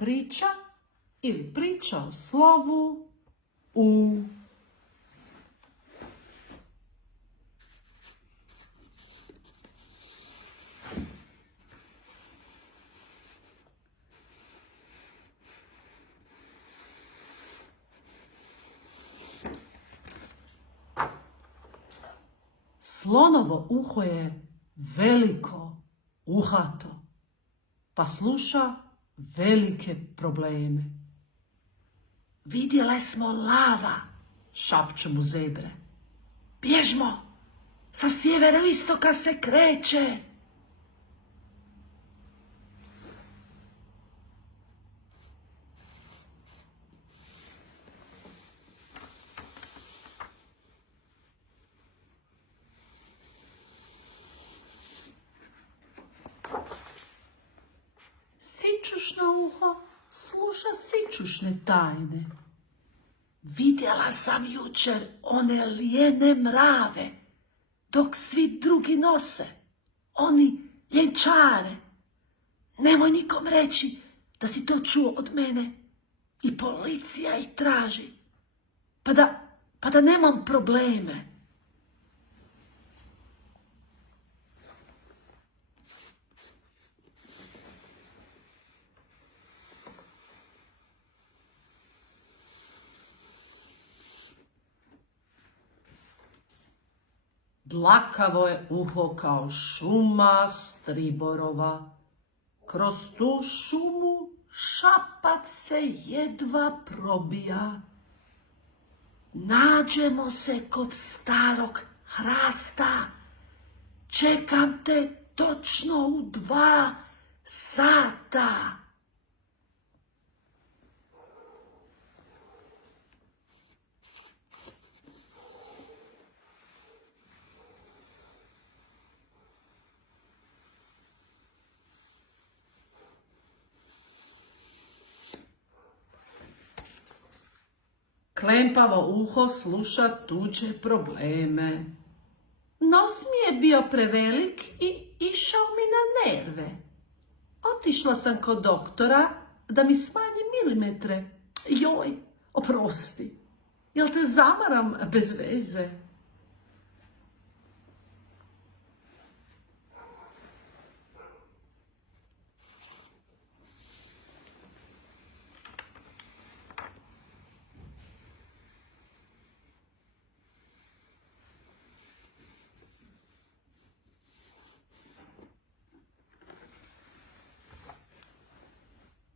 priča ili priča o slovu U. Slonovo uho je veliko, uhato, pa sluša velike probleme. Vidjele smo lava, šapću mu zebre. Bježmo, sa sjeveroistoka se kreće. Sičušno uho sluša sičušne tajne. Vidjela sam jučer one lijene mrave, dok svi drugi nose, oni ljenčare. Nemoj nikom reći da si to čuo od mene i policija ih traži, pa da nemam probleme. Dlakavo je uho kao šuma striborova. Kroz tu šumu šapac se jedva probija. Nađemo se kod starog hrasta. Čekam te točno u 2 sata. Klempavo uho sluša tuđe probleme. Nos mi je bio prevelik i išao mi na nerve. Otišla sam kod doktora da mi smanji milimetre. Joj, oprosti, jel te zamaram bez veze?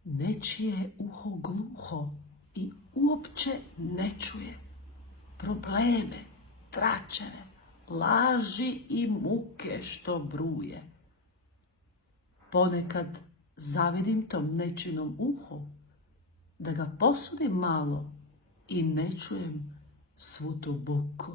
Nečije uho gluho i uopće ne čuje probleme, tračeve, laži i muke što bruje. Ponekad zavidim tom nečinom uhu, da ga posudim malo i ne čujem svu tu buku.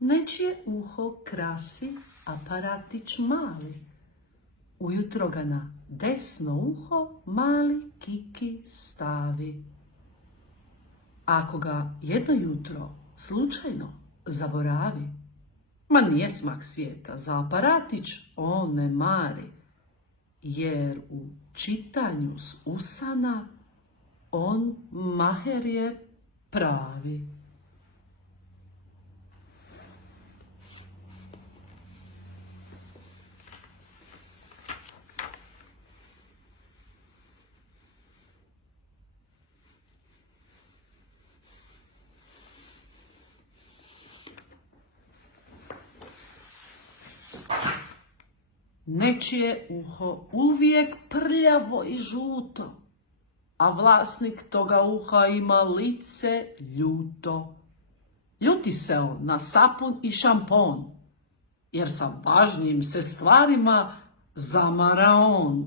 Nečije uho krasi aparatić mali. Ujutro ga na desno uho mali Kiki stavi. Ako ga jedno jutro slučajno zaboravi, ma nije smak svijeta, za aparatić on ne mari, jer u čitanju s usana on maher je pravi. Nečije uho uvijek prljavo i žuto, a vlasnik toga uha ima lice ljuto. Ljuti se on na sapun i šampon, jer sa važnijim se stvarima zamara on.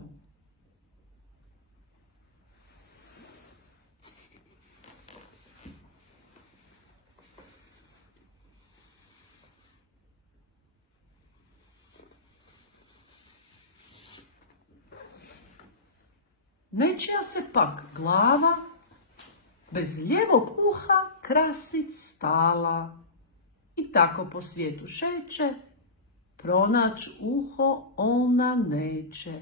Nečija se pak glava bez lijevog uha krasit stala. I tako po svijetu šeće, pronać uho ona neće.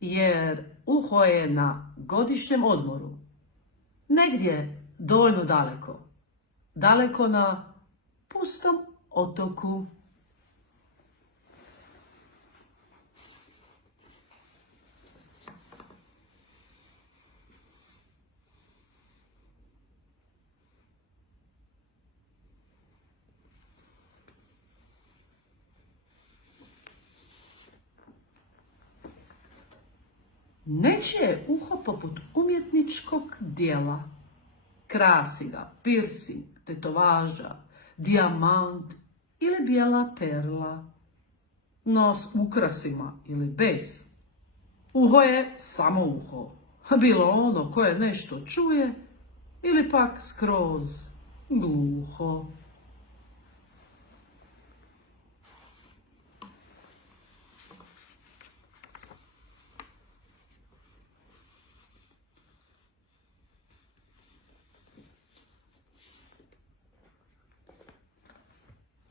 Jer uho je na godišnjem odmoru. Negdje dovoljno daleko. Daleko na pustom otoku. Nečije je uho poput umjetničkog dijela. Krasi ga piercing, tetovaža, dijamant ili bijela perla. No s ukrasima ili bez. Uho je samo uho. Bilo ono koje nešto čuje ili pak skroz gluho.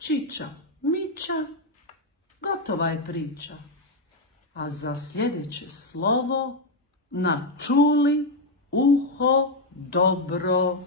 Čiča, miča, gotova je priča. A za sljedeće slovo načuli uho dobro.